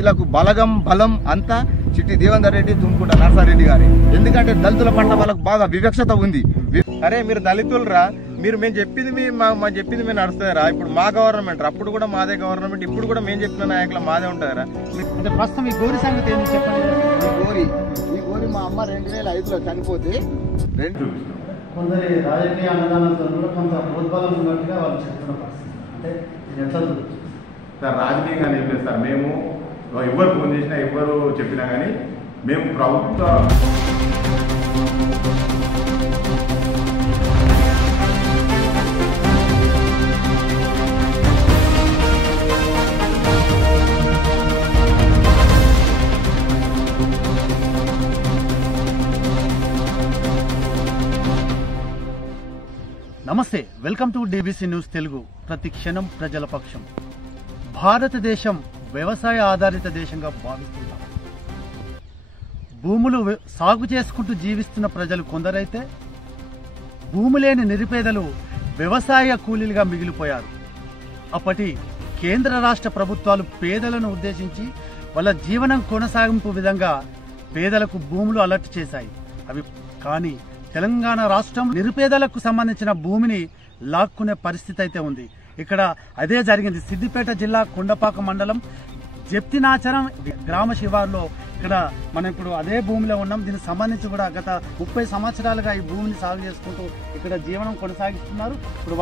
వీళ్ళకు బలం అంతా చిట్టి దేవేందర్ రెడ్డి, తుమ్ముకుంట నర్సారెడ్డి గారి. ఎందుకంటే దళితుల పట్ల వాళ్ళకు బాగా వివక్షత ఉంది. అరే మీరు దళితులరా, మేము చెప్పింది మేము నడుస్తారా? ఇప్పుడు మా గవర్నమెంట్, అప్పుడు కూడా మాదే గవర్నమెంట్, ఇప్పుడు కూడా మేము చెప్పిన నాయకులు మాదే ఉంటారా? అంటే ప్రస్తుతం ఈ గోరి సంగతి ఏంటి చెప్పండి. ఈ గోరి మా అమ్మ 2005లో చనిపోతే కొందరి రాజకీయ అన్నదానంతో కూడా కొంత ప్రోద్బలం ఉన్నట్టుగా వాళ్ళు చెప్తున్న పరిస్థితి. అంటే ఇది ఎట్లా సార్? రాజకీయంగా ఏం లేదు సార్. మేము ఎవరు ఫోన్ చేసినా ఎవరు చెప్పినా కానీ మేము ప్రభుత్వ నమస్తే, welcome to DBC news Telugu. ప్రతి క్షణం ప్రజల పక్షం. భారతదేశం వ్యవసాయ ఆధారిత దేశంగా భావిస్తున్నాం. భూములు సాగు చేసుకుంటూ జీవిస్తున్న ప్రజలు కొందరైతే భూమి లేని నిరుపేదలు వ్యవసాయ కూలీలుగా మిగిలిపోయారు. అప్పటి కేంద్ర రాష్ట్ర ప్రభుత్వాలు పేదలను ఉద్దేశించి వాళ్ళ జీవనం కొనసాగింపు విధంగా పేదలకు భూములు అలర్ట్ చేశాయి. అవి కానీ తెలంగాణ రాష్ట్రం నిరుపేదలకు సంబంధించిన భూమిని లాక్కునే పరిస్థితి అయితే ఉంది. ఇక్కడ అదే జరిగింది. సిద్దిపేట జిల్లా కొండపాక మండలం జప్తినాచరం గ్రామ శివారులో ఇక్కడ మనం ఇప్పుడు అదే భూమిలో ఉన్నాం. దీనికి సంబంధించి కూడా గత 30 సంవత్సరాలుగా ఈ భూమిని సాగు చేసుకుంటూ ఇక్కడ జీవనం కొనసాగిస్తున్నారు. ఇప్పుడు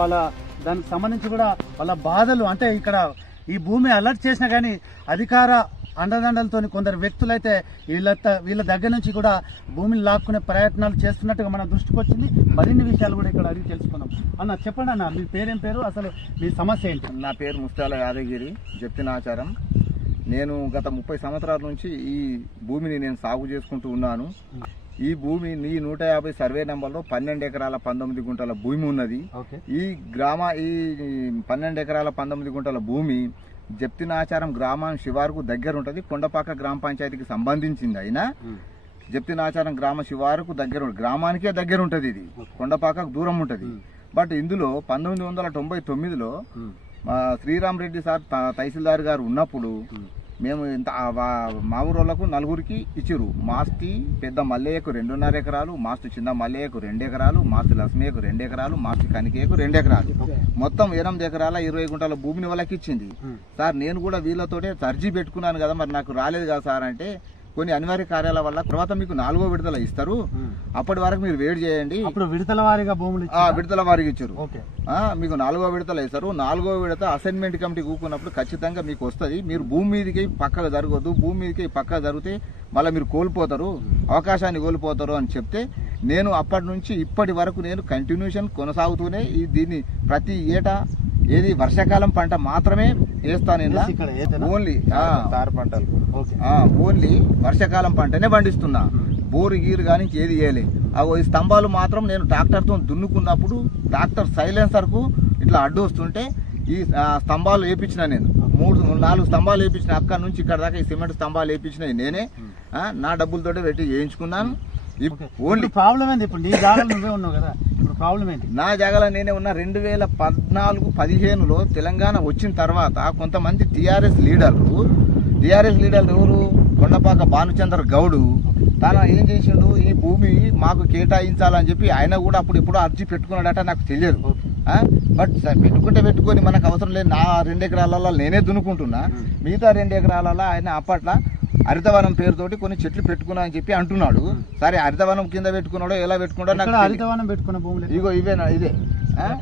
దానికి సంబంధించి కూడా వాళ్ళ బాధలు, అంటే ఇక్కడ ఈ భూమి అలర్ట్ చేసినా కానీ అధికార అండదండలతో కొందరు వ్యక్తులైతే వీళ్ళ దగ్గర నుంచి కూడా భూమిని లాక్కునే ప్రయత్నాలు చేస్తున్నట్టుగా మన దృష్టికి వచ్చింది. మరిన్ని విషయాలు కూడా ఇక్కడ అడిగి తెలుసుకుందాం. అన్న చెప్పండి అన్న, మీ పేరేం పేరు, అసలు మీ సమస్య ఏంటి? నా పేరు ముస్తాల యాదగిరి, జప్తినాచారం. నేను గత 30 సంవత్సరాల నుంచి ఈ భూమిని నేను సాగు చేసుకుంటూ ఉన్నాను. ఈ భూమి 150 సర్వే నెంబర్లో 12 ఎకరాల 19 గుంటల భూమి ఉన్నది. ఈ 12 ఎకరాల 19 గుంటల భూమి జప్తినాచారం గ్రామం శివారుకు దగ్గర ఉంటుంది. కొండపాక గ్రామ పంచాయతీకి సంబంధించింది. అయినా జప్తినాచారం గ్రామ శివారుకు దగ్గర, గ్రామానికే దగ్గర ఉంటుంది. ఇది కొండపాకకు దూరం ఉంటుంది. బట్ ఇందులో 1999లో శ్రీరామ్ రెడ్డి సార్ తహసీల్దార్ గారు ఉన్నప్పుడు మేము మా ఊరోళ్లకు 4గురికి ఇచ్చిరు. మాస్టి పెద్ద మల్లయ్యకు 2.5 ఎకరాలు, మాస్టి చిన్న మల్లయ్యకు 2 ఎకరాలు, మాస్టి లక్ష్మయ్యకు 2 ఎకరాలు, మాస్టి కనికేయకు 2 ఎకరాలు, మొత్తం 8 ఎకరాల 20 గుంటల భూమిని వాళ్ళకి ఇచ్చింది. సార్ నేను కూడా వీళ్ళతోటే అర్జీ పెట్టుకున్నాను కదా, మరి నాకు రాలేదు కదా సార్ అంటే, కొన్ని అనివార్య కార్యాల వల్ల తర్వాత మీకు 4వ విడతల ఇస్తారు, అప్పటి వరకు మీరు వెయిట్ చేయండి. విడతల వారీగా భూములు విడతల వారికి ఇచ్చారు. మీకు 4వ విడతలు ఇస్తారు. 4వ విడత అసైన్మెంట్ కమిటీ కూకున్నప్పుడు ఖచ్చితంగా మీకు వస్తుంది. మీరు భూమి మీదకి పక్కగా జరగద్దు, భూమి మీదకి పక్కగా జరిగితే మళ్ళీ మీరు కోల్పోతారు, అవకాశాన్ని కోల్పోతారు అని చెప్తే, నేను అప్పటి నుంచి ఇప్పటి వరకు నేను కంటిన్యూషన్ కొనసాగుతూనే దీన్ని ప్రతి ఏటా ఏది వర్షాకాలం పంట మాత్రమే వేస్తాను. ఓన్లీ వర్షాకాలం పంటనే పండిస్తున్నా. బోరు గీరు కానీ ఏది వేయలే. ఈ స్తంభాలు మాత్రం నేను ట్రాక్టర్తో దున్నుకున్నప్పుడు ట్రాక్టర్ సైలెన్సర్ కు ఇట్లా అడ్డు వస్తుంటే ఈ స్తంభాలు వేయించిన నేను 3-4 స్తంభాలు వేయించిన. అక్కడి నుంచి ఇక్కడ దాకా ఈ సిమెంట్ స్తంభాలు వేయించినవి నేనే నా డబ్బులతో పెట్టి వేయించుకున్నాను. ఓన్లీ ప్రాబ్లం ఏంటి? ఇప్పుడు నీ జాగాలో నువ్వే ఉన్నావు కదా, ఇప్పుడు ప్రాబ్లం ఏంటి? నా జాగాలో నేనే ఉన్నా. 2014-15లో తెలంగాణ వచ్చిన తర్వాత కొంతమంది టీఆర్ఎస్ లీడర్లు ఎవరు, కొండపాక భానుచంద్ర గౌడు తన ఏం చేసిండు, ఈ భూమి మాకు కేటాయించాలని చెప్పి ఆయన కూడా అప్పుడు ఎప్పుడో అర్జీ పెట్టుకున్నాడట, నాకు తెలియదు. బట్ పెట్టుకొని మనకు అవసరం లేదు, నా 2 ఎకరాలలో నేనే దున్నుకుంటున్నా, మిగతా 2 ఎకరాలలో ఆయన అప్పట్లో హరితవనం పేరుతోటి కొన్ని చెట్లు పెట్టుకున్నా అని చెప్పి అంటున్నాడు. సరే హరితవనం కింద పెట్టుకున్నాడో ఎలా పెట్టుకున్నాడో నాకు హరితవనం పెట్టుకున్న భూములు ఇగో ఇవేనా, ఇదే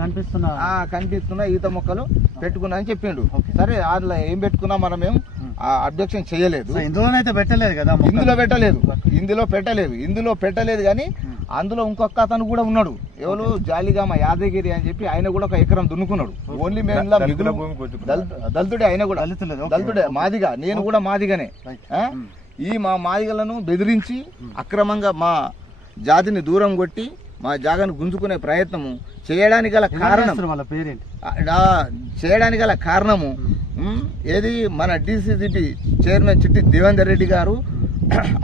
కనిపిస్తున్నా ఈత మొక్కలు పెట్టుకున్నా అని చెప్పిండు. సరే అందులో ఏం పెట్టుకున్నా మనం ఏం అబ్జెక్షన్ చేయలేదు. ఇందులోనైతే పెట్టలేదు కదా, ఇందులో పెట్టలేదు కానీ అందులో ఇంకొక అతను కూడా ఉన్నాడు. ఎవరు జాలిగామ యాదగిరి అని చెప్పి ఆయన కూడా 1 ఎకరం దున్నుకున్నాడు. ఓన్లీ మేము దళితుడే, ఆయన కూడా దళితుడే, మాదిగా, నేను కూడా మాదిగానే. ఈ మా మాదిగలను బెదిరించి అక్రమంగా మా జాతిని దూరం కొట్టి మా జాగాను గుంజుకునే ప్రయత్నము చేయడానికి గల కారణము ఏది, మన డిసిసిబి చైర్మన్ చిట్టి దేవేందర్ రెడ్డి గారు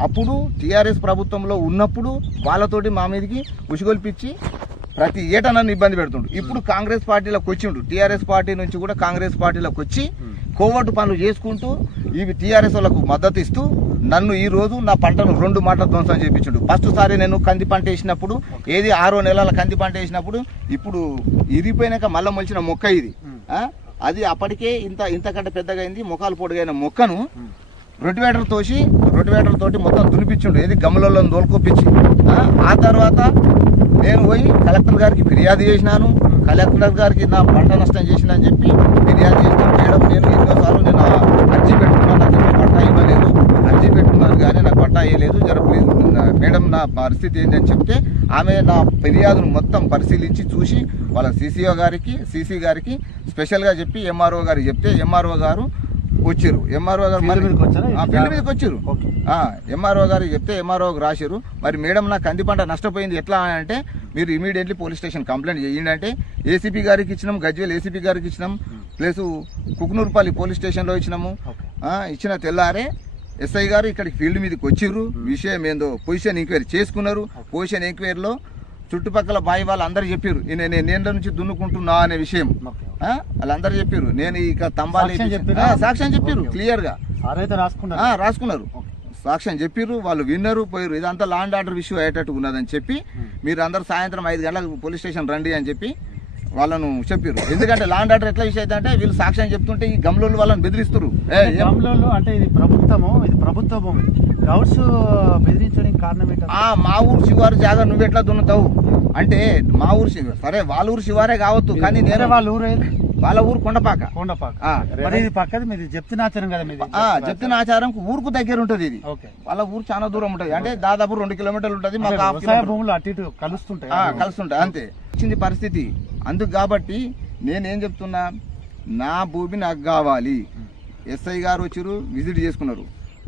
అప్పుడు టీఆర్ఎస్ ప్రభుత్వంలో ఉన్నప్పుడు వాళ్ళతోటి మా మీదకి ఉసిగొల్పించి ప్రతి ఏటా నన్ను ఇబ్బంది పెడుతుండు. ఇప్పుడు కాంగ్రెస్ పార్టీలోకి వచ్చిండు, టీఆర్ఎస్ పార్టీ నుంచి కూడా కాంగ్రెస్ పార్టీలోకి వచ్చి కోవట్టు పనులు చేసుకుంటూ ఇవి టీఆర్ఎస్ వాళ్ళకు మద్దతు ఇస్తూ నన్ను ఈ రోజు నా పంటను 2 మాటల ధ్వంసం చేయించుండు. ఫస్ట్ సారి నేను కంది పంట వేసినప్పుడు ఏది 6 నెలల కంది పంట వేసినప్పుడు ఇప్పుడు ఇరిగిపోయినాక మళ్ళీ మొలిచిన మొక్క ఇది అది అప్పటికే ఇంతకంటే పెద్దగా అయింది. మొక్కలు పొడిగైన మొక్కను రొటివేటర్ తోటి మొత్తం దునిపించుండు, ఏది గమలలో దోలుకొప్పించి. ఆ తర్వాత నేను పోయి కలెక్టర్ గారికి ఫిర్యాదు చేసినాను. కలెక్టర్ గారికి నా పంట నష్టం చేసిన అని చెప్పి ఫిర్యాదు చేసిన. మేడం నేను ఎన్నోసార్లు నేను అర్జీ పెట్టుకున్నాను, నాకు ఇంకా పట్టా ఇవ్వలేదు, అర్జీ పెట్టుకున్నాను కానీ నాకు పట్టా ఇవ్వలేదు, జర ప్లీజ్ మేడం నా పరిస్థితి ఏంటని చెప్తే ఆమె నా ఫిర్యాదును మొత్తం పరిశీలించి చూసి వాళ్ళ సీసీ గారికి స్పెషల్గా చెప్పి ఎంఆర్ఓ గారికి చెప్తే ఎంఆర్ఓ గారు వచ్చారు. ఎంఆర్ఓ గారు ఫీల్డ్ మీదకి వచ్చారు. ఎంఆర్ఓ గారికి చెప్తే ఎంఆర్ఓకి రాశారు. మరి మేడం నా కంది పంట నష్టపోయింది ఎట్లా అంటే మీరు ఇమీడియట్లీ పోలీస్ స్టేషన్ కంప్లైంట్ చేయండి అంటే ఏసీపీ గారికి ఇచ్చినాం, గజ్వేల్ ఏసీపీ గారికి ఇచ్చినాం, ప్లస్ కుకునూరుపల్లి పోలీస్ స్టేషన్లో ఇచ్చినాము. ఇచ్చిన తెల్లారే ఎస్ఐ గారు ఇక్కడికి ఫీల్డ్ మీదకి వచ్చిర్రు. విషయం ఏందో పొజిషన్ ఎంక్వైరీ చేసుకున్నారు. పొజిషన్ ఎంక్వైరీలో చుట్టుపక్కల బాయి వాళ్ళు అందరు చెప్పారు నేను నేండ్ల నుంచి దున్నుకుంటున్నా అనే విషయం వాళ్ళందరూ చెప్పారు. నేను ఇక తంబాలి సాక్ష్యం చెప్పారు, క్లియర్ గా రాసుకున్నారు, సాక్ష్యం చెప్పారు. వాళ్ళు విన్నరు పోయారు. ఇదంతా లా అండ్ ఆర్డర్ ఇష్యూ అయ్యేటట్టు ఉన్నదని చెప్పి మీరు అందరు సాయంత్రం 5 గంటలకు పోలీస్ స్టేషన్ రండి అని చెప్పి వాళ్ళను చెప్పారు. ఎందుకంటే లా అండ్ ఆర్డర్ ఎట్లా విషయం అయితే వీళ్ళు సాక్ష్యం చెప్తుంటే ఈ గమ్లోళ్ళు వాళ్ళని బెదిరిస్తారు. అంటే ఇది ప్రభుత్వ భూమి గౌడ్స్ బెదిరించడానికి కారణం ఏంటి? మా ఊరు శివారు జాగా నువ్వెట్లా దున్నుతావు అంటే మా ఊరు శివారు, సరే వాళ్ళ ఊరు శివారే కావచ్చు కానీ నేను వాళ్ళ ఊరు కొండపాక. పక్కది మీది జప్తినాచారం కదా, మీది జప్తినాచారం ఊరుకు దగ్గర ఉంటది. ఇది వాళ్ళ ఊరు చాలా దూరం ఉంటది, అంటే దాదాపు 2 కిలోమీటర్లు ఉంటది. మాకు భూములు అటు ఇటు కలుస్తుంటాయి అంతే వచ్చింది పరిస్థితి. అందుకు కాబట్టి నేనేం చెప్తున్నా, నా భూమి నాకు కావాలి. ఎస్ఐ గారు వచ్చారు, విజిట్ చేసుకున్నారు.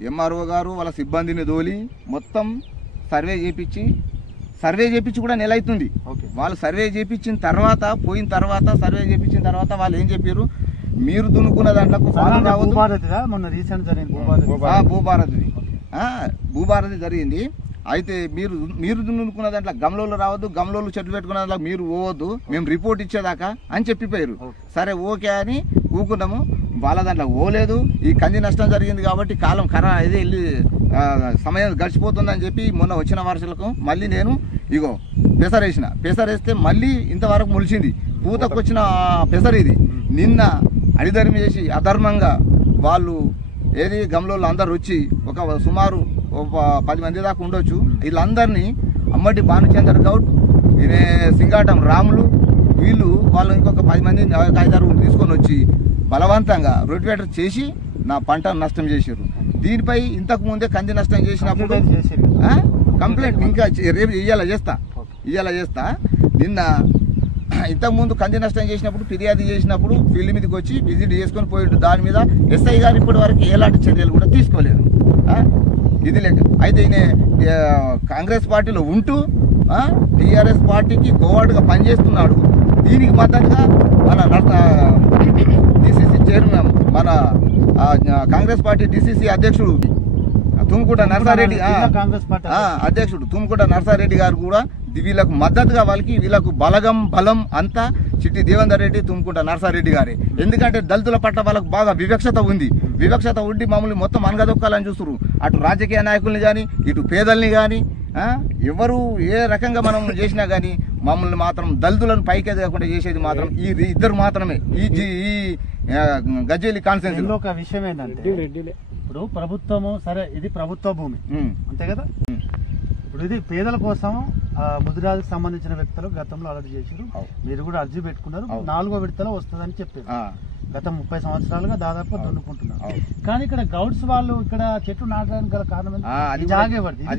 ఎంఆర్ఓ గారు వాళ్ళ సిబ్బందిని దోలి మొత్తం సర్వే చేపించి కూడా నెల అవుతుంది. వాళ్ళు సర్వే చేపించిన తర్వాత సర్వే చేపించిన తర్వాత వాళ్ళు ఏం చెప్పారు, మీరు దున్నుకున్న దాంట్లో భూభారతి జరిగింది. అయితే మీరు దున్నుకున్న దాంట్లో గమలోళ్ళు రావద్దు, గమలోళ్ళు చెట్లు పెట్టుకున్న దాంట్లో మీరు పోవద్దు, మేము రిపోర్ట్ ఇచ్చేదాకా అని చెప్పిపోయారు. సరే ఓకే అని ఊకున్నాము. వాళ్ళ దాంట్లో ఓలేదు. ఈ కంది నష్టం జరిగింది కాబట్టి కాలం ఇదే వెళ్ళి సమయం గడిచిపోతుందని చెప్పి మొన్న వచ్చిన వర్షాలకు మళ్ళీ నేను ఇగో పెసరేస్తే మళ్ళీ ఇంతవరకు మొలిచింది. పూతకు వచ్చిన పెసరు ఇది. నిన్న అడిధర్మి చేసి అధర్మంగా వాళ్ళు ఏది గమలోళ్ళు అందరు వచ్చి ఒక సుమారు 10 మంది దాకా ఉండొచ్చు. వీళ్ళందరినీ అమ్మటి భానుచంద్ర గౌడ్, సింగాటం రాములు, వాళ్ళు ఇంకొక 10 మంది 5-6 తీసుకొని వచ్చి బలవంతంగా రొటివేటర్ చేసి నా పంట నష్టం చేశారు. దీనిపై ఇంతకు ముందే కంది నష్టం చేసినప్పుడు కంప్లైంట్ ఇంకా రేపు ఇయ్యాల చేస్తా. నిన్న ఇంతకుముందు కంది నష్టం చేసినప్పుడు ఫిర్యాదు చేసినప్పుడు ఫీల్డ్ మీదకి వచ్చి విజిట్ చేసుకొని పోయిండు. దాని మీద ఎస్ఐ గారు ఇప్పటి వరకు ఎలాంటి చర్యలు కూడా తీసుకోలేదు. ఇది లేక అయితే ఈయన కాంగ్రెస్ పార్టీలో ఉంటూ టీఆర్ఎస్ పార్టీకి కోవర్డ్గా పనిచేస్తున్నాడు. దీనికి మద్దతుగా మన డిసిసి చైర్మన్, మన కాంగ్రెస్ పార్టీ డిసిసి అధ్యక్షుడు తుమ్ముకుంట నర్సారెడ్డి అధ్యక్షుడు తుమ్ముకుంట నర్సారెడ్డి గారు కూడా వీళ్ళకు మద్దతుగా వీళ్ళకు బలం అంతా చిట్టి దేవేందర్ రెడ్డి, తుమ్ముకుంట నర్సారెడ్డి గారే. ఎందుకంటే దళితుల పట్ల వాళ్ళకు బాగా వివక్షత ఉండి మమ్మల్ని మొత్తం అనగదొక్కాలని చూస్తున్నారు. అటు రాజకీయ నాయకుల్ని కానీ ఇటు పేదల్ని కానీ ఎవరు ఏ రకంగా మనం చేసినా కానీ మమ్మల్ని మాత్రం దళితులను పైకి ఎదగకుండా చేసేది మాత్రం ఈ ఇద్దరు మాత్రమే ఈ గజ్వేలి కాన్స్టిట్యూన్సీ. ఒక విషయం ఏంటంటే ఇప్పుడు ప్రభుత్వము సరే ఇది ప్రభుత్వ భూమి అంతే కదా, ఇప్పుడు ఇది పేదల కోసం ముదిరాజుకు సంబంధించిన వ్యక్తులు గతంలో అలర్ట్ చేశారు. మీరు కూడా అర్జీ పెట్టుకున్నారు. 4వ విడతలో వస్తుందని చెప్పారు. గత 30 సంవత్సరాలుగా దాదాపు దున్నుకుంటున్నారు. కానీ ఇక్కడ గౌడ్స్ వాళ్ళు ఇక్కడ చెట్లు నాటడానికి గల కారణం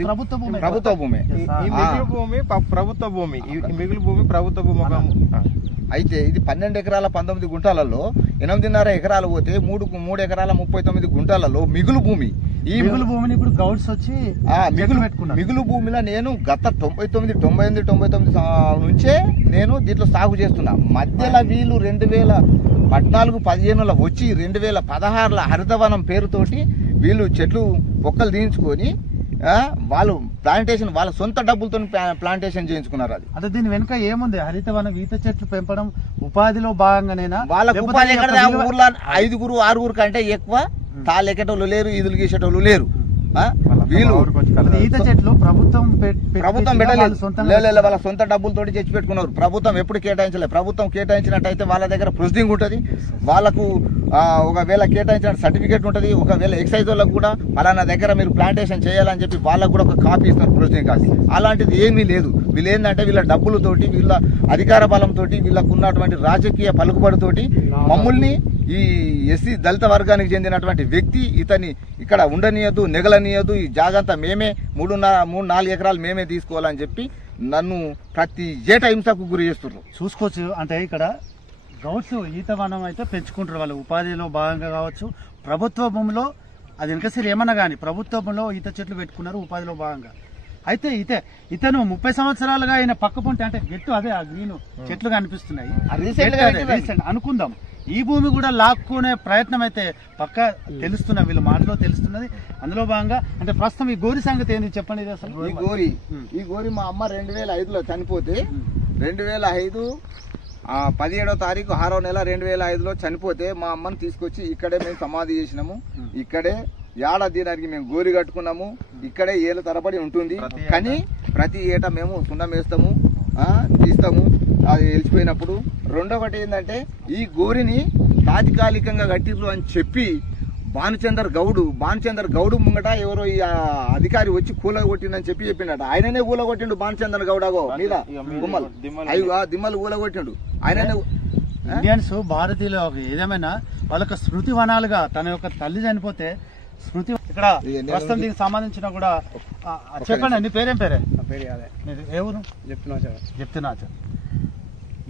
ప్రభుత్వ భూమి. మిగులు భూమి ప్రభుత్వ భూమి. అయితే ఇది 12 ఎకరాల 19 గుంటలలో 8.5 ఎకరాలు పోతే 3 ఎకరాల 39 గుంటలలో మిగులు భూమి. ఈ మిగులు భూమిని ఇప్పుడు గౌడ్స్ వచ్చి మిగులు భూమిలో నేను గత 99 నుంచే నేను దీంట్లో సాగు చేస్తున్నా. మధ్యలో వీళ్ళు 2014-15లో వచ్చి 2016లో హరితవనం పేరుతోటి వీళ్ళు చెట్లు పొక్కలు దించుకొని వాళ్ళు ప్లాంటేషన్ వాళ్ళ సొంత డబ్బులతో ప్లాంటేషన్ చేయించుకున్నారు. అది అంటే దీని వెనుక ఏముంది? హరితవనం, ఈత చెట్లు పెంపడం ఉపాధిలో భాగంగానేనా? వాళ్ళ ఉపాధి ఎక్కడ ఊర్లో 5 6 కంటే ఎక్కువ తాళెక్కేటోళ్ళు లేరు, ఈదులు గీసేటోళ్ళు లేరు. వీళ్ళు ఈత చెట్లు ప్రభుత్వం పెట్టలేదు, వాళ్ళ సొంత డబ్బులతోటి తెచ్చి పెట్టుకున్నారు. ప్రభుత్వం ఎప్పుడు కేటాయించలేదు. ప్రభుత్వం కేటాయించినట్టయితే వాళ్ళ దగ్గర ప్రొసీడింగ్ ఉంటుంది, వాళ్ళకు ఒకవేళ కేటాయించిన సర్టిఫికేట్ ఉంటుంది. ఒకవేళ ఎక్సైజ్ వాళ్ళకు కూడా పలానా దగ్గర మీరు ప్లాంటేషన్ చేయాలని చెప్పి వాళ్ళకు కూడా ఒక కాపీ ఇస్తారు, ప్రొసీడింగ్ కాపీ. అలాంటిది ఏమీ లేదు. వీళ్ళు ఏంటంటే వీళ్ళ డబ్బులతోటి, వీళ్ళ అధికార బలంతో, వీళ్ళకు ఉన్నటువంటి రాజకీయ పలుకుబడితోటి మమ్మల్ని ఈ ఎస్సీ దళిత వర్గానికి చెందినటువంటి వ్యక్తి ఇతన్ని ఇక్కడ ఉండనీయదు, నెగలనీయదు, ఈ జాగంతా మేమే 3-4 ఎకరాలు మేమే తీసుకోవాలని చెప్పి నన్ను ప్రతి ఏట హింసకు గురి చేస్తున్నారు. చూసుకోవచ్చు. అంటే ఇక్కడ గౌడ్స్ ఈత వనం అయితే పెంచుకుంటారు, వాళ్ళు ఉపాధిలో భాగంగా కావచ్చు. ప్రభుత్వ భూమిలో అది వెనకసరి ఏమన్నా కానీ ప్రభుత్వ భూమిలో ఈత చెట్లు పెట్టుకున్నారు ఉపాధిలో భాగంగా. అయితే ఇతను 30 సంవత్సరాలుగా ఆయన పక్క పొంటే అంటే గెట్టు అదే ఆ గ్రీన్ చెట్లు కనిపిస్తున్నాయి రీసెంట్ అనుకుందాం. ఈ భూమి కూడా లాక్కునే ప్రయత్నం అయితే పక్క తెలుస్తున్నది, వీళ్ళ మాటలో తెలుస్తున్నది. అందులో భాగంగా అంటే ప్రస్తుతం ఈ గోరి సంగతి ఏంది చెప్పండి. ఇది అసలు ఈ గోరి మా అమ్మ 2005లో చనిపోతే 2005 17వ తారీఖు 6వ నెల 2005లో చనిపోతే మా అమ్మని తీసుకొచ్చి ఇక్కడే మేము సమాధి చేసినాము. ఇక్కడే ఏడాదికి మేము గోరి కట్టుకున్నాము. ఇక్కడే ఏళ్ళ తరబడి ఉంటుంది. కానీ ప్రతి ఏటా మేము సున్నం వేస్తాము, తీస్తాము అది వెలిచిపోయినప్పుడు. రెండవటి ఏంటంటే ఈ గోరిని తాత్కాలికంగా కట్టిర్రు అని చెప్పి భానుచందర్ గౌడు ముంగట ఎవరో ఈ అధికారి వచ్చి కూలగొట్టిందని చెప్పి చెప్పిండట. ఆయననే కూలగొట్టిండు భానుచందర్ గౌడగో మీద దిమ్మలు కూలగొట్టిండు ఆయననే. ఇండియన్స్ భారతీయులు ఏదేమైనా వాళ్ళకి స్మృతి వనాలుగా తన యొక్క తల్లి చనిపోతే స్మృతి ఇక్కడ ప్రస్తుతం దీనికి సంబంధించిన కూడా చెప్పండి. నీ పేరేం పేరే? ఏ ఊరు? చెప్తున్నా.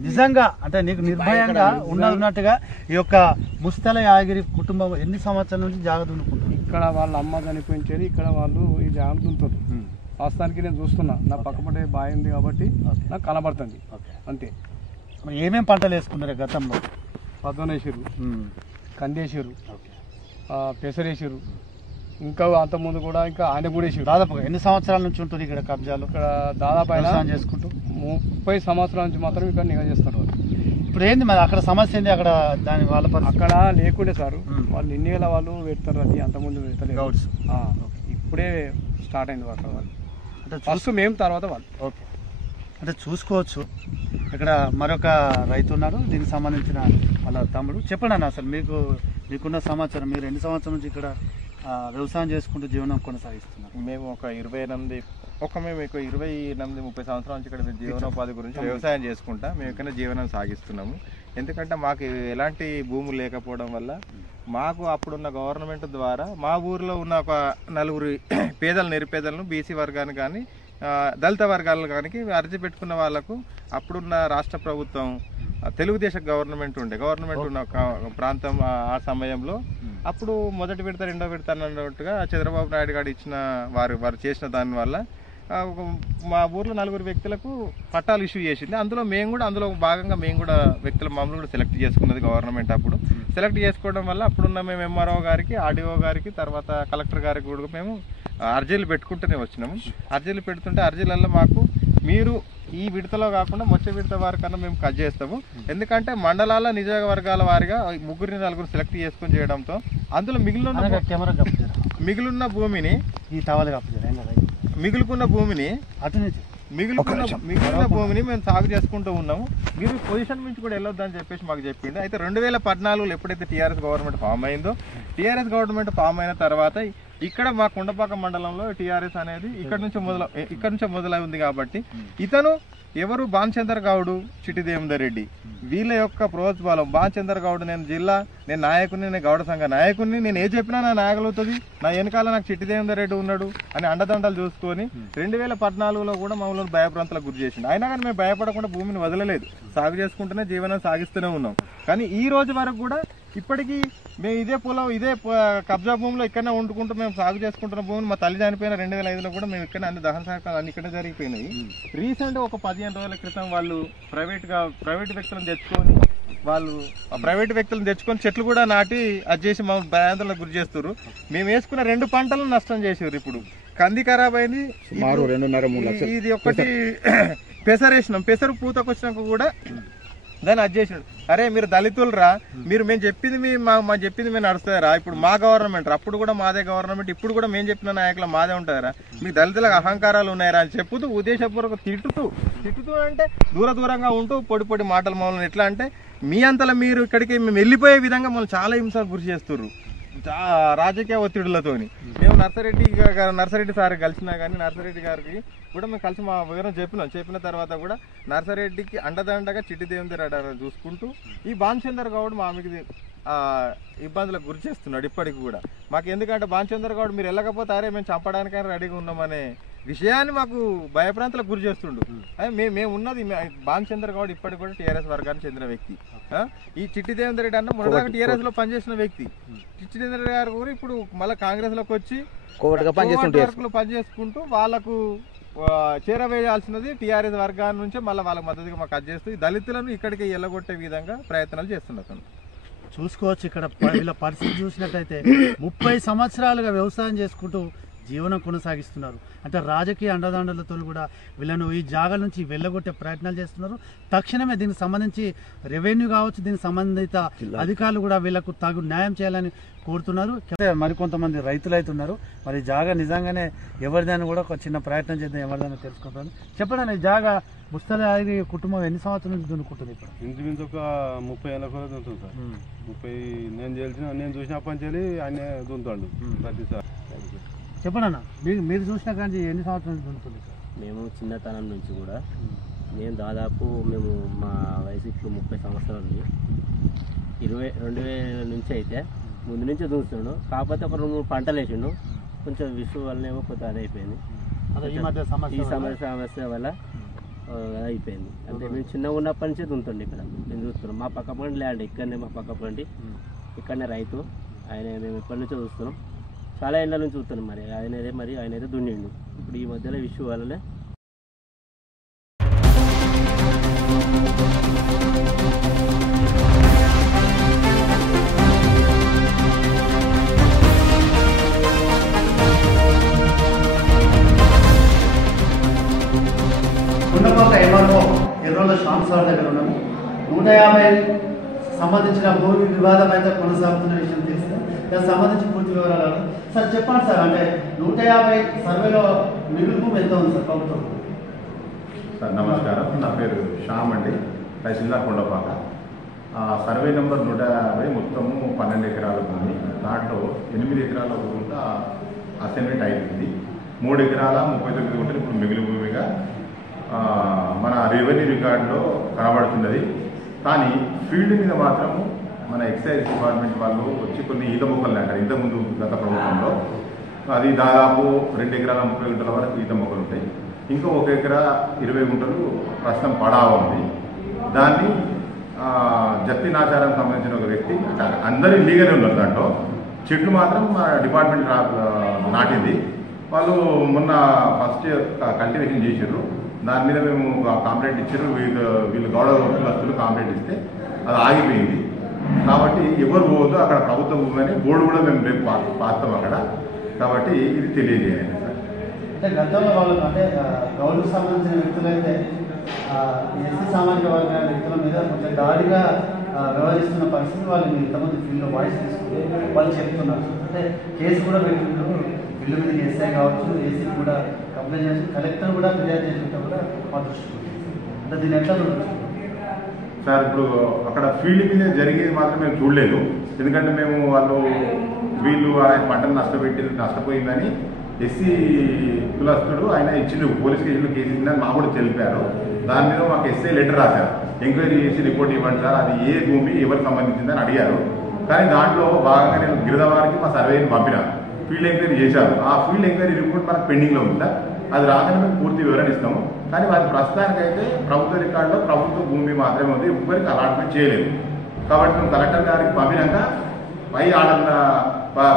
నిజంగా అంటే నీకు నిర్భయంగా ఉన్నట్టుగా ఈ యొక్క ముస్తల యాదగిరి కుటుంబం ఎన్ని సంవత్సరాల నుంచి జాగ్రత్త దున్నుకుంటుంది? ఇక్కడ వాళ్ళ అమ్మ చనిపోయించేది, ఇక్కడ వాళ్ళు ఈ జాగ్రత్త దున్నుతారు. వాస్తవానికి నేను చూస్తున్నా, నా పక్కపడే బావి ఉంది కాబట్టి నాకు కనబడుతుంది అంతే. ఏమేమి పంటలు వేసుకున్నారు గతంలో? పద్మనేశ్వరు, కందేశ్వరు, పెసరేశ్వరు, ఇంకా అంతకుముందు కూడా ఇంకా ఆయన కూడా వేసారు. దాదాపుగా ఎన్ని సంవత్సరాల నుంచి ఉంటుంది ఇక్కడ కబ్జాలు? ఇక్కడ దాదాపు వ్యవసాయం చేసుకుంటూ 30 సంవత్సరాల నుంచి మాత్రం ఇక్కడ నిఘా చేస్తారు. ఇప్పుడు ఏంది మరి అక్కడ సమస్య ఏంది? అక్కడ దాని వాళ్ళ అక్కడ లేకుండే సార్ వాళ్ళు ఎన్ని వేల వాళ్ళు పెడతారు, అది అంతకుముందు పెడతలేదు. ఇప్పుడే స్టార్ట్ అయింది అక్కడ వాళ్ళు. అంటే ఫస్ట్ మేము తర్వాత వాళ్ళు. ఓకే, అంటే చూసుకోవచ్చు. ఇక్కడ మరొక రైతు ఉన్నారు, దీనికి సంబంధించిన వాళ్ళ తమ్ముడు. చెప్పండి అన్న, అసలు మీకున్న సమాచారం. మీరు ఎన్ని సంవత్సరాల నుంచి ఇక్కడ వ్యవసాయం చేసుకుంటూ జీవనం కొనసాగిస్తున్నారు? మేము ఒక 28 30 సంవత్సరాల నుంచి ఇక్కడ జీవనోపాధి గురించి వ్యవసాయం చేసుకుంటా మేము ఇక్కడ జీవనం సాగిస్తున్నాము. ఎందుకంటే మాకు ఎలాంటి భూములు లేకపోవడం వల్ల మాకు అప్పుడున్న గవర్నమెంట్ ద్వారా మా ఊరిలో ఉన్న ఒక 4 నిరుపేదలను బీసీ వర్గాన్ని కానీ దళిత వర్గాలను కానీ అర్జీ పెట్టుకున్న వాళ్లకు అప్పుడున్న రాష్ట్ర ప్రభుత్వం తెలుగుదేశం గవర్నమెంట్ ఉన్న ప్రాంతం ఆ సమయంలో అప్పుడు మొదటి విడత రెండో విడత అన్నట్టుగా చంద్రబాబు నాయుడు గారు ఇచ్చిన వారు చేసిన దానివల్ల మా ఊర్లో 4 వ్యక్తులకు పట్టాలు ఇష్యూ చేసింది. అందులో భాగంగా మేము కూడా మమ్మల్ని కూడా సెలెక్ట్ చేసుకున్నది గవర్నమెంట్. అప్పుడు సెలెక్ట్ చేసుకోవడం వల్ల అప్పుడున్న మేము ఎంఆర్ఓ గారికి, ఆర్డీఓ గారికి, తర్వాత కలెక్టర్ గారికి కూడా మేము అర్జీలు పెట్టుకుంటూనే వచ్చినాము. అర్జీలు పెడుతుంటే అర్జీలలో మాకు మీరు ఈ విడతలో కాకుండా వచ్చే విడత వారికన్నా మేము కట్ చేస్తాము. ఎందుకంటే మండలాల నియోజకవర్గాల వారిగా 3-4 సెలెక్ట్ చేసుకుని చేయడంతో అందులో మిగిలిన భూమిని మిగిలిన భూమిని మేము సాగు చేసుకుంటూ ఉన్నాము. మీరు పొజిషన్ నుంచి కూడా వెళ్ళొద్దని చెప్పేసి మాకు చెప్పిండు. అయితే 2014లో ఎప్పుడైతే టీఆర్ఎస్ గవర్నమెంట్ ఫామ్ అయిందో, టీఆర్ఎస్ గవర్నమెంట్ ఫామ్ అయిన తర్వాత ఇక్కడ మా కుండపాక మండలంలో టీఆర్ఎస్ అనేది ఇక్కడ నుంచే మొదలై ఉంది. కాబట్టి ఇతను ఎవరు భానుచందర్ గౌడ్, చిట్టిదేవేందర్ రెడ్డి వీళ్ళ యొక్క ప్రోత్సాహం. భానుచందర్ గౌడ్ నేను నాయకుని, నేను గౌడ సంఘ నాయకుడిని, నేను ఏ చెప్పినా నా నాయకులవుతుంది, నా వెనకాల నాకు చిట్టిదేవేందర్ రెడ్డి ఉన్నాడు అని అండదండలు చూసుకొని 2014లో కూడా మమ్మల్ని భయప్రాంతాలకు గురి చేసిండు. అయినా కానీ మేము భయపడకుండా భూమిని వదలలేదు, సాగు చేసుకుంటూనే జీవనం సాగిస్తూనే ఉన్నాం. కానీ ఈ రోజు వరకు కూడా ఇప్పటికీ మేము ఇదే కబ్జా భూమిలో ఇక్కడనే వండుకుంటూ మేము సాగు చేసుకుంటున్న భూమిని మా తల్లి చనిపోయిన 2005లో కూడా మేము ఇక్కడనే అన్ని దహన సంస్కారాలు అన్ని ఇక్కడే జరిగిపోయినాయి. రీసెంట్గా ఒక 15 రోజుల క్రితం వాళ్ళు ప్రైవేట్ వ్యక్తులను తెచ్చుకొని వాళ్ళు ప్రైవేట్ వ్యక్తులను తెచ్చుకొని చెట్లు కూడా నాటి అది చేసి మా భయాందోళనకు గురి చేస్తారు. మేము వేసుకున్న 2 పంటలను నష్టం చేసారు. ఇప్పుడు కంది ఖరాబ్ అయింది, ఇది ఒకటి పెసరు వేసినాం. పెసరు పూతకు వచ్చినాక కూడా దాన్ని అది చేసినాడు. అరే మీరు దళితులరా, మేము చెప్పింది మా చెప్పింది మేము నడుస్తారా? ఇప్పుడు మా గవర్నమెంట్, అప్పుడు కూడా మాదే గవర్నమెంట్, ఇప్పుడు కూడా మేము చెప్పిన నాయకులు మాదే ఉంటారా? మీకు దళితులకు అహంకారాలు ఉన్నాయరా అని చెప్పుతూ ఉద్దేశపూర్వక తిట్టుతూ అంటే దూరంగా ఉంటూ పొడి మాటలు మమ్మల్ని ఎట్లా అంటే మీ అంతలో మీరు ఇక్కడికి మేము వెళ్ళిపోయే విధంగా మమ్మల్ని చాలా హింసకు గురి చేస్తుర్రు రాజకీయ ఒత్తిడులతోని. మేము నర్సరెడ్డి సార్ కలిసినా కానీ నర్సరెడ్డి గారికి కూడా మేము కలిసి మా వివరం చెప్పిన తర్వాత కూడా నర్సరెడ్డికి అండదండగా చిట్టి దేవుంది చూసుకుంటూ ఈ భానుచందర్ గౌడ్ మా మీకు ఇబ్బందులకు గురి చేస్తున్నాడు ఇప్పటికి కూడా. మాకు ఎందుకంటే భానుచందర్ గౌడ్ మీరు వెళ్ళకపోతే అరే మేము చంపడానికైనా రెడీగా ఉన్నామనే విషయాన్ని మాకు భయప్రాంతాలకు గురి చేస్తుండు. మేము ఉన్నది భానుచందర్ గౌడ్ ఇప్పటికి కూడా టీఆర్ఎస్ వర్గానికి చెందిన వ్యక్తి. ఈ చిట్టి దేవేందర్ రెడ్డి అన్న మొదటిదాకా టీఆర్ఎస్ లో పనిచేసిన వ్యక్తి. చిట్టి దేవేందర్ రెడ్డి గారు కూడా ఇప్పుడు మళ్ళీ కాంగ్రెస్ లోకి వచ్చి పనిచేసుకుంటూ వాళ్ళకు చేరవేయాల్సినది టీఆర్ఎస్ వర్గాల నుంచే మళ్ళీ వాళ్ళకి మద్దతుగా మాకు అది చేస్తూ దళితులను ఇక్కడికి ఎల్లగొట్టే విధంగా ప్రయత్నాలు చేస్తున్నారు. చూసుకోవచ్చు ఇక్కడ వీళ్ళ పరిస్థితి చూసినట్టయితే 30 సంవత్సరాలుగా వ్యవసాయం చేసుకుంటూ జీవనం కొనసాగిస్తున్నారు. అంటే రాజకీయ అండదండలతో కూడా వీళ్ళను ఈ జాగా నుంచి వెళ్ళగొట్టే ప్రయత్నాలు చేస్తున్నారు. తక్షణమే దీనికి సంబంధించి రెవెన్యూ కావచ్చు, దీనికి సంబంధిత అధికారులు కూడా వీళ్ళకు తగు న్యాయం చేయాలని కోరుతున్నారు. మరికొంతమంది రైతులు అయితే ఉన్నారు. మరి జాగా నిజంగానే ఎవరిదాన్ని కూడా ఒక చిన్న ప్రయత్నం చేద్దాం, ఎవరిదాన్ని తెలుసుకుంటాను. చెప్పండి, ఈ జాగా ముస్తలి కుటుంబం ఎన్ని సంవత్సరాల నుంచి దున్నుకుంటుంది? ఇప్పుడు ఇంచుమించు ఒక 30 ఏళ్ళ కూడా దున్నుతుంది సార్. 30 నేను చూసినప్పటి నుంచి ఆయన దున్నుతాడు ప్రతిసారి. చెప్పండి అన్న, మీరు చూసిన కానీ ఎన్ని సంవత్సరాల నుంచి దున్నుతుంది? మేము చిన్నతనం నుంచి కూడా మేము మా వయసు ఇప్పుడు 30 సంవత్సరాలు 2000 నుంచి అయితే ముందు నుంచి దున్నుతున్నాడు. కాకపోతే ఒక 2-3 పంటలు వేసిండు. కొంచెం విషయం వల్లనేమో కొంచెం అది అయిపోయింది. ఈ సమస్య వల్ల అయిపోయింది. అంటే మేము చిన్నగా ఉన్నప్పటి నుంచే దున్నుతుండే. ఇక్కడ మేము చూస్తున్నాం మా పక్క పండి ల్యాండ్ ఇక్కడనే, మా పక్క పండి ఇక్కడనే రైతు ఆయన. మేము ఎప్పటి నుంచో చూస్తున్నాం, చాలా ఏళ్ళ నుంచి చూస్తున్నాం. ఆయనైతే దున్నిండు. ఇప్పుడు ఈ మధ్యలో ఇష్యూ వల్లనే ఎంఆర్ఓ ఎర్రోళ్ళ శ్యామ్ సార్ దగ్గర ఉన్నాము. 150 సంబంధించిన భూమి వివాదం అయితే కొనసాగుతున్న విషయం తెలిస్తే దానికి సంబంధించి పూర్తి వివరాలు సార్ చెప్పండి సార్. అంటే 150 సర్వేలో మిగులు ఎంత ఉంది సార్ ప్రభుత్వం? సార్ నమస్కారం, నా పేరు శ్యామ్ అండి, తహసీల్దార్ కొండపాక. సర్వే నెంబర్ 150 మొత్తము 12 ఎకరాల భూమి. దాంట్లో 8 ఎకరాల గుంట అసైన్మెంట్ అయిపోయింది. 3 ఎకరాల 39 గుంటలు ఇప్పుడు మిగిలి భూమిగా మన రెవెన్యూ రికార్డులో కనబడుతున్నది. కానీ ఫీల్డ్ మీద మాత్రము మన ఎక్సైజ్ డిపార్ట్మెంట్ వాళ్ళు వచ్చి కొన్ని ఈత మొక్కలు అంటారు. ఇంతకుముందు గత ప్రభుత్వంలో అది దాదాపు 2 ఎకరాల 30 గుంటల వరకు ఈత మొక్కలు ఉంటాయి. ఇంకో 1 ఎకరా 20 గుంటలు ప్రస్తుతం పడావ ఉంది. దాన్ని జప్తినాచారం సంబంధించిన ఒక వ్యక్తి, అందరూ లీగలే ఉన్నారు. దాంట్లో చెట్లు మాత్రం డిపార్ట్మెంట్ నాటింది. వాళ్ళు మొన్న ఫస్ట్ కల్టివేషన్ చేసారు. దాని మీద మేము కంప్లైంట్ ఇచ్చారు. వీళ్ళు గౌరవ కులస్తులు కంప్లైంట్ ఇస్తే అది ఆగిపోయింది. కాబట్టి ఎవరు పోవద్దు, అక్కడ ప్రభుత్వ భూమి అని బోర్డు కూడా మేము రేపు పాస్తాం అక్కడ. కాబట్టి ఇది తెలియజేయాలి సార్. అంటే గతంలో వాళ్ళు అంటే గౌరవకు సంబంధించిన వ్యక్తులైతే ఎస్సీ సామాజిక వర్గాల వ్యక్తుల మీద కొంచెం దాడిగా వ్యవహరిస్తున్న పరిస్థితి వాళ్ళు ఇంతమంది ఫీల్డ్లో వాయిస్ తీసుకుంటే వాళ్ళు చెప్తున్నారు. అంటే కేసు కూడా పెట్టినప్పుడు బిల్లు మీద ఎస్ఐ కావచ్చు, ఏసీ కూడా కంప్లైంట్ చేసి కలెక్టర్ కూడా ఫిర్యాదు చేసినట్టు కూడా మా దృష్టి. అంటే దీన్ని ఎట్లా సార్ ఇప్పుడు అక్కడ ఫీల్డ్ మీద జరిగేది మాత్రం మేము చూడలేదు. ఎందుకంటే మేము వీళ్ళు ఆయన పంటను నష్టపోయిందని ఎస్సీ కులస్తుడు ఆయన ఇచ్చిన పోలీస్ స్టేషన్లో కేసు ఇచ్చిందని మాకు కూడా తెలిపారు. దాని మీద మాకు ఎస్ఐ లెటర్ రాశారు, ఎంక్వైరీ చేసి రిపోర్ట్ ఇవ్వండి సార్, అది ఏ భూమి ఎవరికి సంబంధించిందని అడిగారు. కానీ దాంట్లో భాగంగా నేను గిరిదవారికి మా సర్వేని పంపిన, ఫీల్డ్ ఎంక్వైరీ చేశారు. ఆ ఫీల్డ్ ఎంక్వైరీ రిపోర్ట్ మనకు పెండింగ్లో ఉంది సార్. అది రాగానే మేము పూర్తి వివరణ ఇస్తాము. కానీ అది ప్రస్తుతానికైతే ప్రభుత్వ రికార్డులో ప్రభుత్వ భూమి మాత్రమే ఉంది, ఎవరికి అలాట్మెంట్ చేయలేదు. కాబట్టి మేము కలెక్టర్ గారికి పంపినాక పై ఆర్డర్ల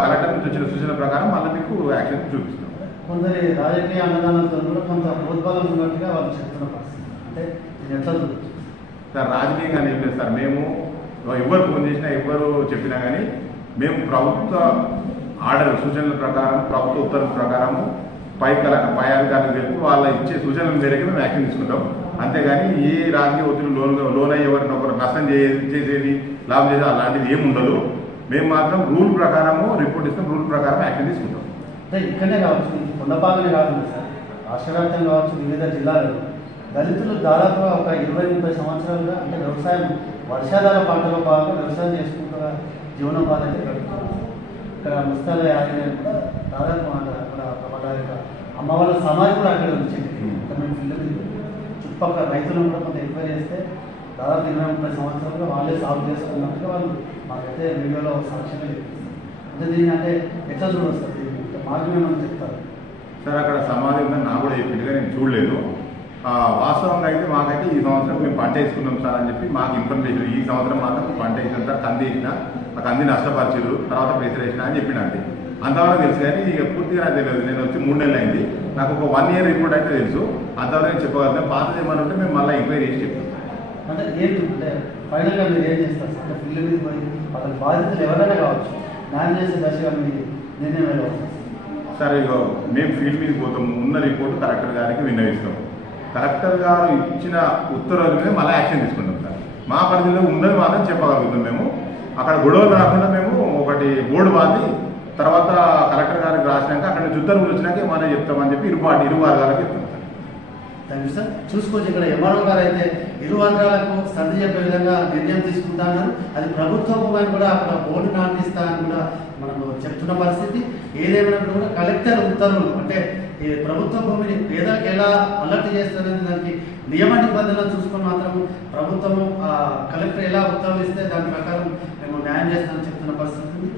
కలెక్టర్ నుంచి వచ్చిన సూచన ప్రకారం మళ్ళీ మీకు యాక్షన్ చూపిస్తాం. కొందరి రాజకీయ అన్నదానంతో కూడా కొంత ప్రోద్బలం ఉన్నట్టుగా వాళ్ళు చెప్తున్న పరిస్థితి. అంటే ఎట్లా సార్ రాజకీయంగా ఏం లేదు సార్. మేము ఎవరు ఫోన్ చేసినా ఎవరు చెప్పినా కానీ మేము ప్రభుత్వ ఆర్డర్ సూచనల ప్రకారం ప్రభుత్వ ఉత్తర్వుల ప్రకారము పై అధికారులకు తెలిపి వాళ్ళ ఇచ్చే సూచనల మేరకు మేము యాక్షన్ తీసుకుంటాం. అంతేగాని ఏ రాజకీయ ఒత్తిడి లోన్ అయ్యేవారిని ఒకరు నష్టం చేసేది లాభం చేసేది అలాంటిది ఏమి ఉండదు. మేము మాత్రం రూల్ ప్రకారము రిపోర్ట్ ఇస్తాం, రూల్ ప్రకారం యాక్షన్ తీసుకుంటాం. అంటే ఇక్కడనే కావచ్చు, కొండపాలనే కాకుండా సార్ రాష్ట్ర వ్యాప్తంగా కావచ్చు, వివిధ జిల్లాలు దళితులు దాదాపుగా ఒక 20-30 సంవత్సరాలుగా అంటే వ్యవసాయం వర్షాధార పంటలో భాగంగా వ్యవసాయం చేసుకుంటూ జీవనోపాధి అయితే గడుపుతున్నారు. ఇక్కడ ముస్తాల యాదగిరి కూడా దాదాపు అక్కడ అమ్మ వాళ్ళ సమాజం కూడా అక్కడ వచ్చింది. మేము పిల్లలు చుట్టుపక్కల రైతులను కూడా కొంత ఎంక్వైరీ చేస్తే దాదాపు 20-30 సంవత్సరాలుగా వాళ్ళే సాగు చేసుకున్నట్టుగా వాళ్ళు మాకైతే వీడియోలో సాక్ష్యంగా చెప్తున్నారు. అంటే దీన్ని అంటే ఎట్లా చూడొస్తుంది మార్గం ఏమని చెప్తారు సార్? అక్కడ సమాధి ఉందని నాకు కూడా చెప్పిందిగా నేను చూడలేదు. వాస్తవంగా అయితే మాకైతే ఈ సంవత్సరం మేము పంట వేసుకున్నాం సార్ అని చెప్పి మాకు ఇన్ఫర్మేషన్, ఈ సంవత్సరం మాత్రం పంట వేసిన సార్, కంది వేసిన, ఆ కంది నష్టపరిచారు, తర్వాత పెసరు వేసిన అని చెప్పిన అంతే. అంతవరకు తెలుసు కానీ ఇక పూర్తిగా నాకు తెలియదు. నేను వచ్చి 3 నెలలు అయింది, నాకు ఒక 1 year రిపోర్ట్ అయితే తెలుసు. అంతవరకు చెప్పగలుగుతాం. పాతది ఏమని ఉంటే మేము మళ్ళీ ఎంక్వైరీ చేసి చెప్తాం. అంటే ఏంటి అంటే ఫైనల్గా మీరు ఏం చేస్తారు సార్? అంటే ఫీల్డ్ మీద పోయి అతని బాధితులు ఎవరైనా కావచ్చు, న్యాయం చేసే దశగా మీరు నిర్ణయం వెళ్ళవచ్చు సార్. ఇక మేము ఫీల్డ్ మీద పోతాము, ఉన్న రిపోర్టు కలెక్టర్ గారికి విన్నవిస్తాం. కలెక్టర్ గారు ఇచ్చిన ఉత్తర్వుల మీద మళ్ళీ యాక్షన్ తీసుకుంటాం సార్. మా పరిధిలో ఉన్నది మాత్రం చెప్పగలుగుతాం. మేము అక్కడ గొడవలు రాకుండా మేము ఒకటి బోర్డు బాధి తర్వాత కలెక్టర్ గారికి రాసినాక అక్కడ నుంచి ఉత్తర్వులు వచ్చినాక మనం చెప్తామని చెప్పి ఇరు వర్గాలకు చెప్తాం సార్. Thank you sir. చూసుకోవచ్చు ఇక్కడ ఎంఆర్ఓ గారు అయితే ఇరు వర్గాలకు సర్ది చెప్పే విధంగా నిర్ణయం తీసుకుంటాను. అది ప్రభుత్వం అని కూడా అక్కడ బోర్డు నాటిస్తా అని కూడా మనకు చెప్తున్న పరిస్థితి. ఏదేమైనా కూడా కలెక్టర్ ఉత్తర్వులు అంటే ఈ ప్రభుత్వ భూమిని పేదలకు ఎలా అలర్ట్ చేస్తారని దానికి నియమ నిబంధనలు చూసుకొని మాత్రం ప్రభుత్వము కలెక్టర్ ఎలా ఉత్తర్వులు ఇస్తే దాని ప్రకారం మేము న్యాయం చేస్తామని చెప్తున్న పరిస్థితి.